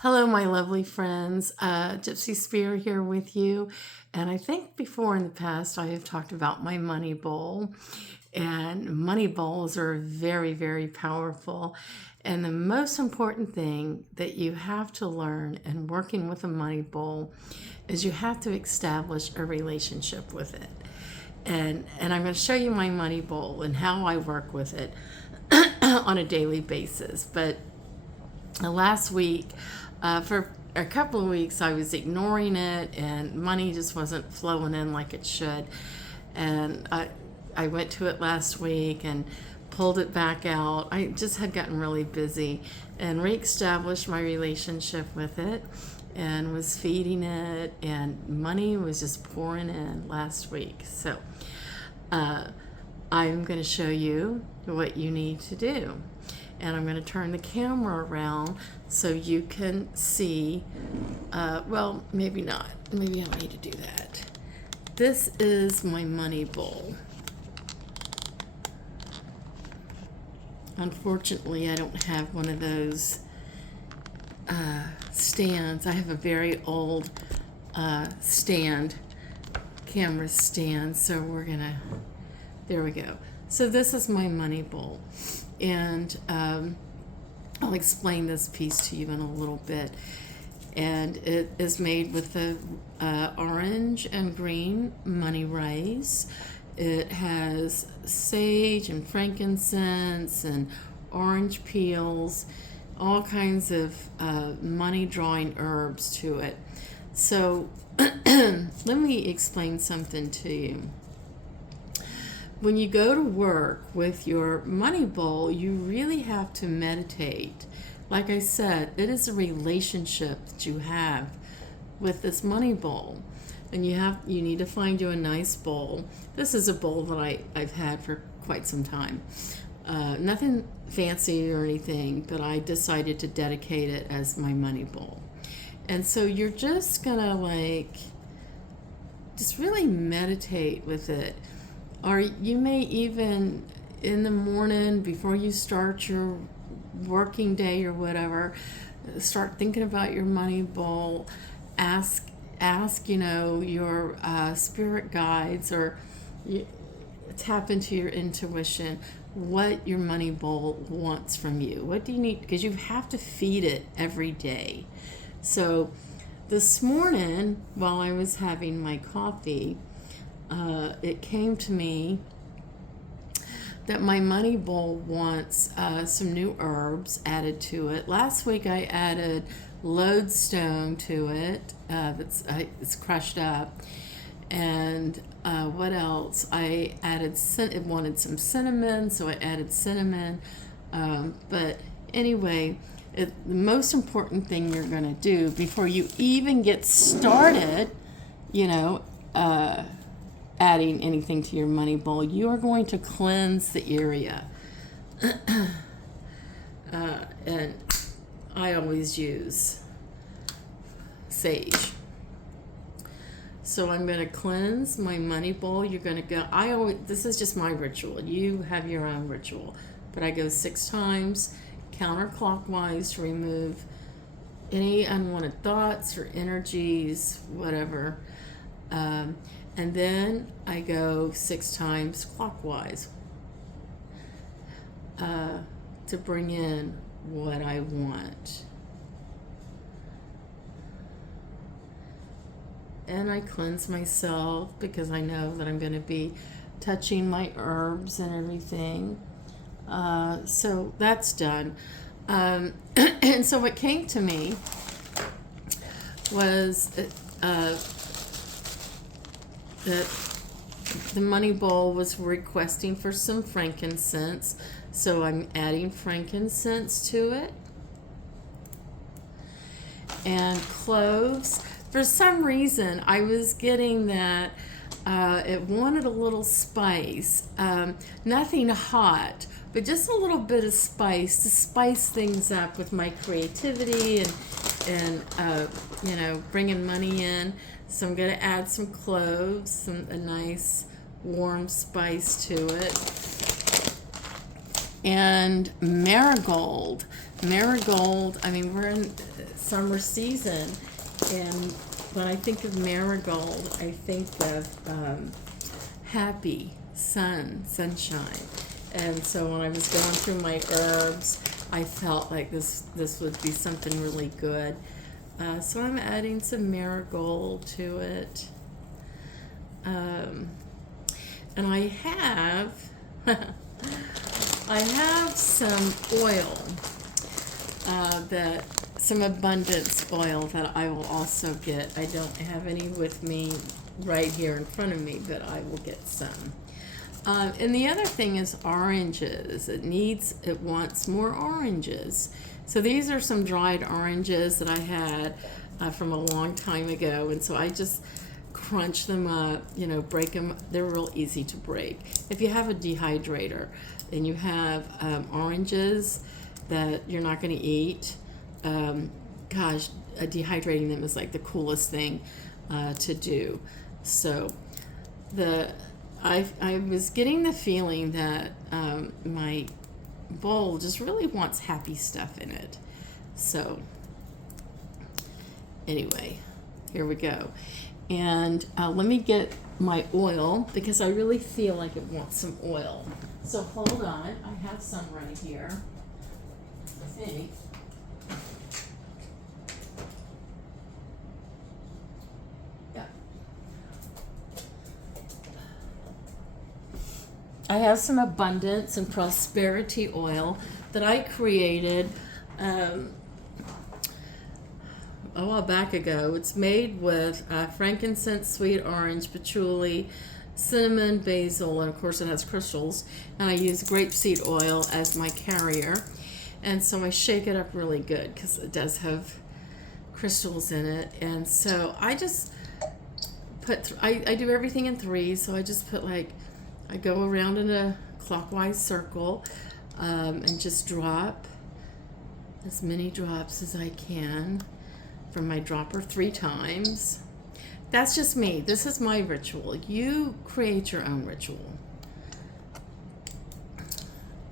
Hello, my lovely friends. Gypsy Spirit here with you. And I think before in the past I have talked about my money bowl. And money bowls are very, very powerful. And the most important thing that you have to learn in working with a money bowl is you have to establish a relationship with it. And I'm going to show you my money bowl and how I work with it on a daily basis. But last week, for a couple of weeks, I was ignoring it, and money just wasn't flowing in like it should. And I went to it last week and pulled it back out. I just had gotten really busy and reestablished my relationship with it and was feeding it, and money was just pouring in last week. So I'm going to show you what you need to do. And I'm going to turn the camera around so you can see, well, maybe not. Maybe I don't need to do that. This is my money bowl. Unfortunately, I don't have one of those stands. I have a very old camera stand, so we're going to, there we go. So this is my money bowl. And I'll explain this piece to you in a little bit. And it is made with the orange and green money rice. It has sage and frankincense and orange peels, all kinds of money drawing herbs to it. So let me explain something to you. When you go to work with your money bowl, you really have to meditate. Like I said, it is a relationship that you have with this money bowl. And you need to find you a nice bowl. This is a bowl that I've had for quite some time. Nothing fancy or anything, but I decided to dedicate it as my money bowl. And so you're just gonna just really meditate with it. Or you may even, in the morning, before you start your working day or whatever, start thinking about your money bowl. Ask your spirit guides, or tap into your intuition, what your money bowl wants from you. What do you need? Because you have to feed it every day. So this morning, while I was having my coffee, it came to me that my money bowl wants some new herbs added to it. Last week I added lodestone to it. It's crushed up. And what else? I added, it wanted some cinnamon, so I added cinnamon. But anyway, the most important thing you're going to do before you even get started, adding anything to your money bowl, you are going to cleanse the area. And I always use sage. So I'm going to cleanse my money bowl. You're going to go, this is just my ritual. You have your own ritual. But I go 6 times counterclockwise to remove any unwanted thoughts or energies, whatever. And then I go 6 times clockwise to bring in what I want. And I cleanse myself because I know that I'm going to be touching my herbs and everything. So that's done. And so what came to me was that the money bowl was requesting for some frankincense, so I'm adding frankincense to it, and cloves. For some reason I was getting that it wanted a little spice, nothing hot, but just a little bit of spice to spice things up with my creativity and bringing money in. So I'm going to add some cloves, a nice warm spice to it. And marigold. Marigold, I mean, we're in summer season, and when I think of marigold, I think of happy sunshine. And so when I was going through my herbs, I felt like this would be something really good. So I'm adding some marigold to it. And I have I have some oil, some abundance oil that I will also get. I don't have any with me right here in front of me, but I will get some. And the other thing is oranges. It wants more oranges. So these are some dried oranges that I had from a long time ago, and so I just crunch them up, break them. They're real easy to break. If you have a dehydrator and you have oranges that you're not going to eat, dehydrating them is like the coolest thing to do. So I was getting the feeling that my bowl just really wants happy stuff in it. So anyway, here we go. And let me get my oil because I really feel like it wants some oil. So hold on, I have some right here, I think. Yeah. I have some abundance and prosperity oil that I created a while back ago. It's made with frankincense, sweet orange, patchouli, cinnamon, basil, and of course it has crystals. And I use grapeseed oil as my carrier. And so I shake it up really good because it does have crystals in it. And so I just I do everything in threes. So I just I go around in a clockwise circle and just drop as many drops as I can from my dropper 3 times. That's just me. This is my ritual. You create your own ritual.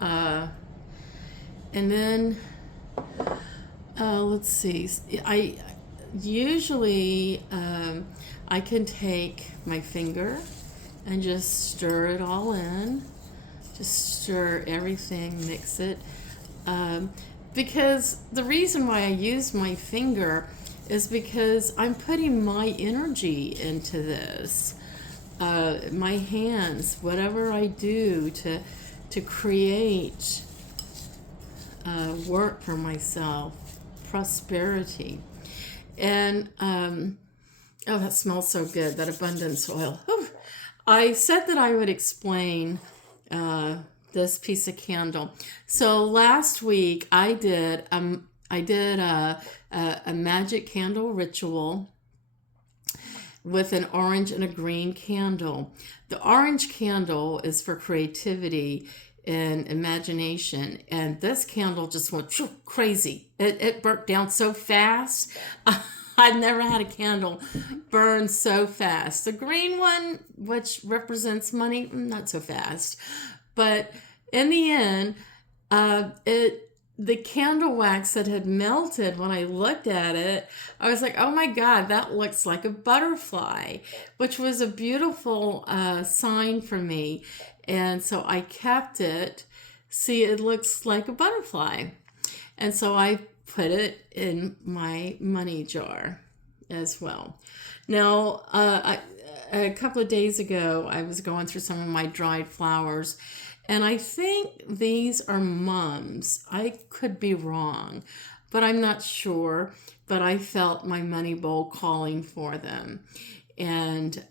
And then, let's see. I usually, I can take my finger and just stir it all in. Just stir everything, mix it. Because the reason why I use my finger is because I'm putting my energy into this. My hands, whatever I do to create work for myself, prosperity. And, oh, that smells so good, that abundance oil. Whew. I said that I would explain this piece of candle. So last week I did a magic candle ritual with an orange and a green candle. The orange candle is for creativity and imagination, and this candle just went crazy. It burnt down so fast. I've never had a candle burn so fast. The green one, which represents money, not so fast. But in the end, the candle wax that had melted, when I looked at it, I was like, oh my God, that looks like a butterfly, which was a beautiful sign for me. And so I kept it. See, it looks like a butterfly. And so I put it in my money jar as well. Now, a couple of days ago, I was going through some of my dried flowers, and I think these are mums. I could be wrong, but I'm not sure. But I felt my money bowl calling for them. And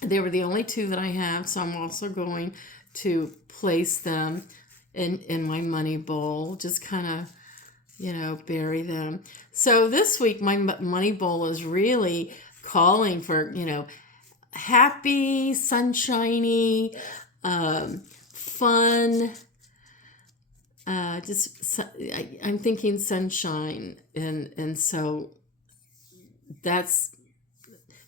they were the only 2 that I have, so I'm also going to place them in my money bowl, just kind of, bury them. So this week, my money bowl is really calling for, happy, sunshiny, fun, I'm thinking sunshine, and so that's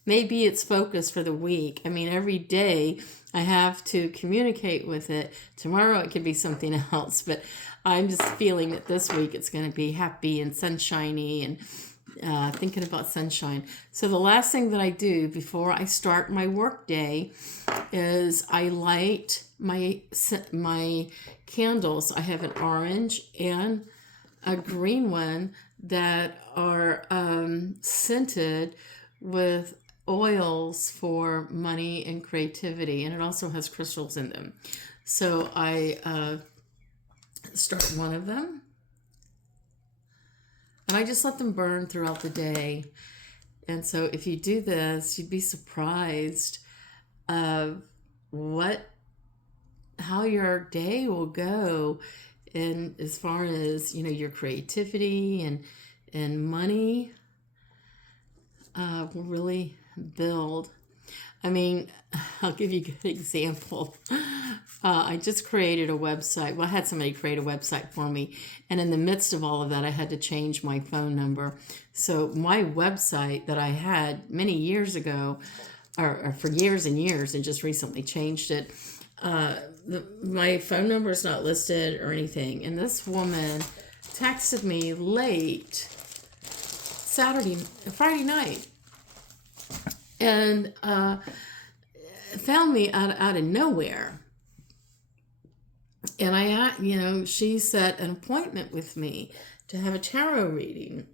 maybe it's focused for the week. I mean, every day I have to communicate with it. Tomorrow it could be something else, but I'm just feeling that this week it's going to be happy and sunshiny and thinking about sunshine. So the last thing that I do before I start my work day is I light my candles. I have an orange and a green one that are scented with oils for money and creativity, and it also has crystals in them. So I start one of them, and I just let them burn throughout the day. And so if you do this, you'd be surprised of how your day will go, and as far as your creativity and money will really build. I mean, I'll give you a good example. I just created a website. Well, I had somebody create a website for me. And in the midst of all of that, I had to change my phone number. So my website that I had many years ago, or for years and years, and just recently changed it, my phone number is not listed or anything. And this woman texted me late Friday night, and found me out of nowhere. And she set an appointment with me to have a tarot reading.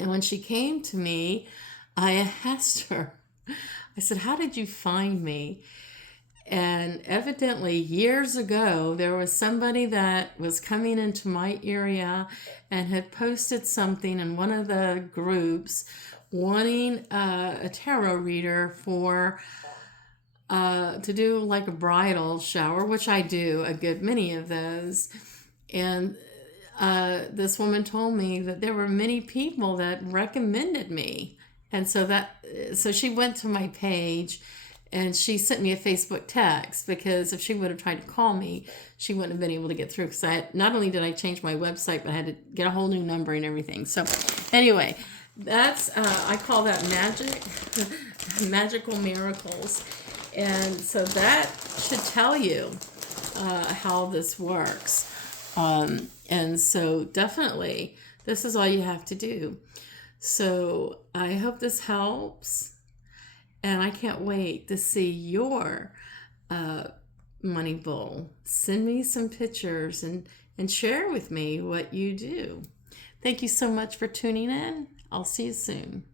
And when she came to me, I asked her, I said, "How did you find me?" And evidently years ago, there was somebody that was coming into my area and had posted something in one of the groups wanting a tarot reader for to do like a bridal shower, which I do a good many of those. And this woman told me that there were many people that recommended me. And so she went to my page and she sent me a Facebook text, because if she would have tried to call me, she wouldn't have been able to get through, because not only did I change my website, but I had to get a whole new number and everything. So anyway, that's I call that magic, magical miracles. And so that should tell you how this works. And so definitely, this is all you have to do. So I hope this helps. And I can't wait to see your money bowl. Send me some pictures and share with me what you do. Thank you so much for tuning in. I'll see you soon.